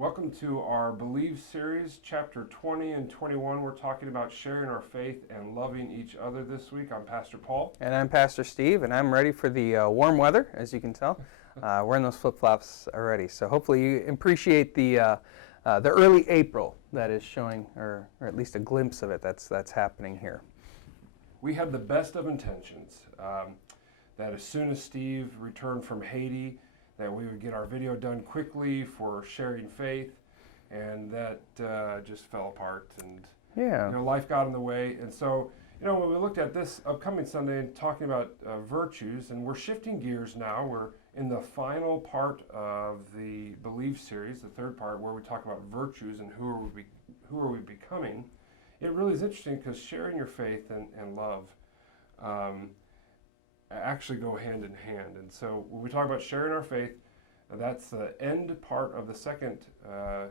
Welcome to our Believe series, chapter 20 and 21. We're talking about sharing our faith and loving each other this week. I'm Pastor Paul. And I'm Pastor Steve, and I'm ready for the warm weather, as you can tell. We're in those flip-flops already, so hopefully you appreciate the early April that is showing, or at least a glimpse of it that's happening here. We had the best of intentions that as soon as Steve returned from Haiti, that we would get our video done quickly for sharing faith, and that just fell apart, and life got in the way. And so, when we looked at this upcoming Sunday and talking about virtues, and we're shifting gears now, we're in the final part of the Believe series, the third part, where we talk about virtues and who are we becoming. It really is interesting because sharing your faith and love actually go hand in hand. And so when we talk about sharing our faith, that's the end part of the second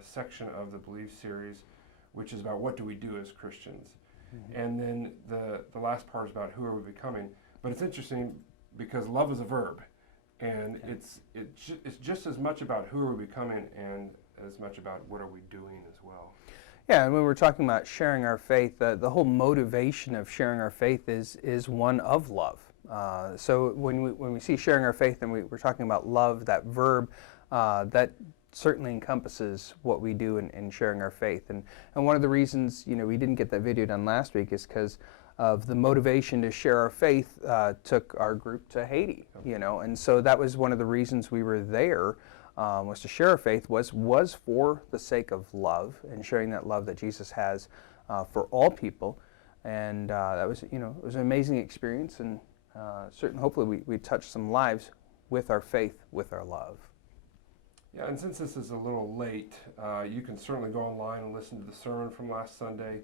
section of the Believe series, which is about what do we do as Christians. Mm-hmm. And then the last part is about who are we becoming. But it's interesting because love is a verb, and it's just as much about who are we becoming and as much about what are we doing as well. Yeah, and when we're talking about sharing our faith, the whole motivation of sharing our faith is one of love. So when we see sharing our faith and we're talking about love, that verb, that certainly encompasses what we do in sharing our faith. And one of the reasons we didn't get that video done last week is because of the motivation to share our faith took our group to Haiti. And so that was one of the reasons we were there. Was to share our faith was for the sake of love and sharing that love that Jesus has for all people, and that was it was an amazing experience, and certainly hopefully we touched some lives with our faith, with our love. Yeah, and since this is a little late, you can certainly go online and listen to the sermon from last Sunday.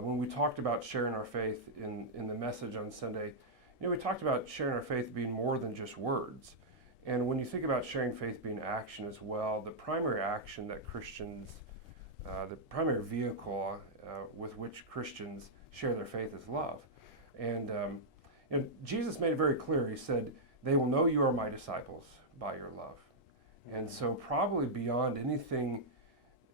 When we talked about sharing our faith in the message on Sunday, we talked about sharing our faith being more than just words. And when you think about sharing faith being action as well, the primary action that Christians, the primary vehicle with which Christians share their faith is love. And Jesus made it very clear. He said, "They will know you are my disciples by your love." Mm-hmm. And so probably beyond anything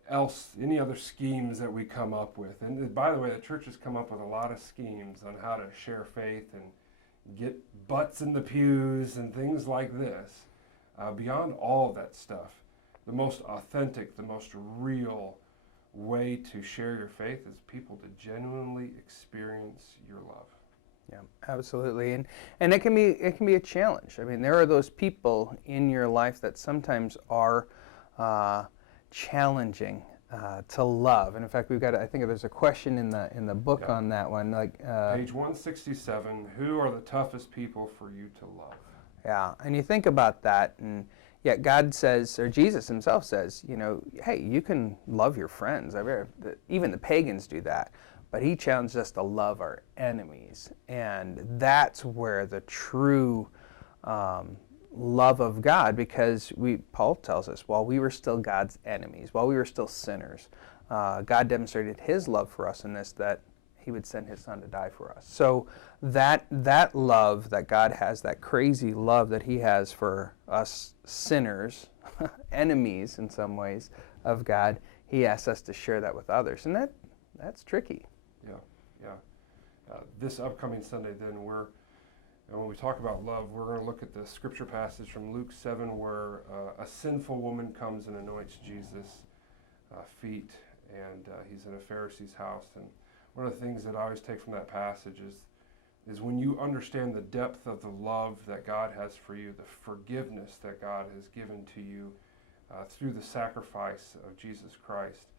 else, any other schemes that we come up with, and by the way, the church has come up with a lot of schemes on how to share faith and get butts in the pews and things like this. Beyond all of that stuff, the most authentic, the most real way to share your faith is people to genuinely experience your love. Yeah, absolutely, and it can be a challenge. I mean, there are those people in your life that sometimes are challenging to love. And in fact, I think there's a question in the book on that one. Page 167, who are the toughest people for you to love? Yeah, and you think about that, and yet God says, or Jesus himself says, hey, you can love your friends. Even the pagans do that. But he challenged us to love our enemies. And that's where the true love of God, because Paul tells us, while we were still God's enemies, while we were still sinners, God demonstrated his love for us in this, that he would send his son to die for us. So that love that God has, that crazy love that he has for us sinners, enemies in some ways of God, he asks us to share that with others. And that's tricky. Yeah. This upcoming Sunday then, when we talk about love, we're going to look at the scripture passage from Luke 7 where a sinful woman comes and anoints Jesus' feet, and he's in a Pharisee's house. And one of the things that I always take from that passage is when you understand the depth of the love that God has for you, the forgiveness that God has given to you through the sacrifice of Jesus Christ,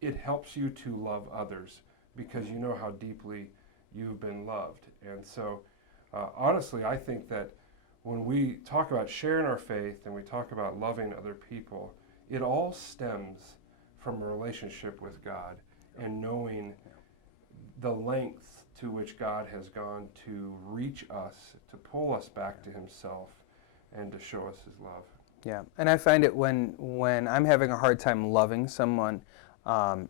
it helps you to love others because you know how deeply you've been loved. And so honestly, I think that when we talk about sharing our faith and we talk about loving other people, it all stems from a relationship with God and knowing the lengths to which God has gone to reach us, to pull us back to himself, and to show us his love. Yeah, and I find it when I'm having a hard time loving someone,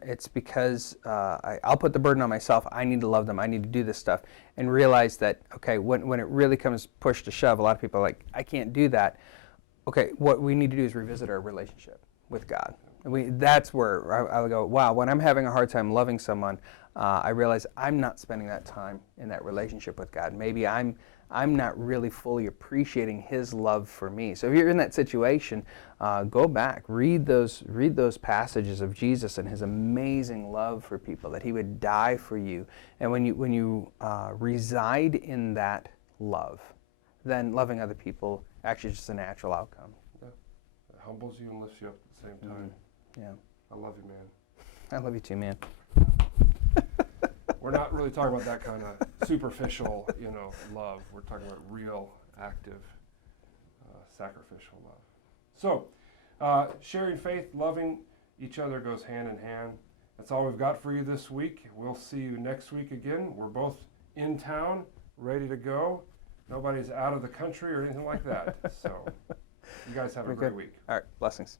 it's because I'll put the burden on myself. I need to love them. I need to do this stuff, and realize that, okay, when it really comes push to shove, a lot of people are like, I can't do that. Okay, what we need to do is revisit our relationship with God. That's where I would go, wow, when I'm having a hard time loving someone, I realize I'm not spending that time in that relationship with God. Maybe I'm not really fully appreciating His love for me. So if you're in that situation, go back, read those passages of Jesus and His amazing love for people, that He would die for you. And when you reside in that love, then loving other people actually is just a natural outcome. Yeah. It humbles you and lifts you up at the same time. Yeah. I love you, man. I love you too, man. We're not really talking about that kind of superficial, love. We're talking about real, active, sacrificial love. So, sharing faith, loving each other goes hand in hand. That's all we've got for you this week. We'll see you next week again. We're both in town, ready to go. Nobody's out of the country or anything like that. So, you guys have a great week. All right, blessings.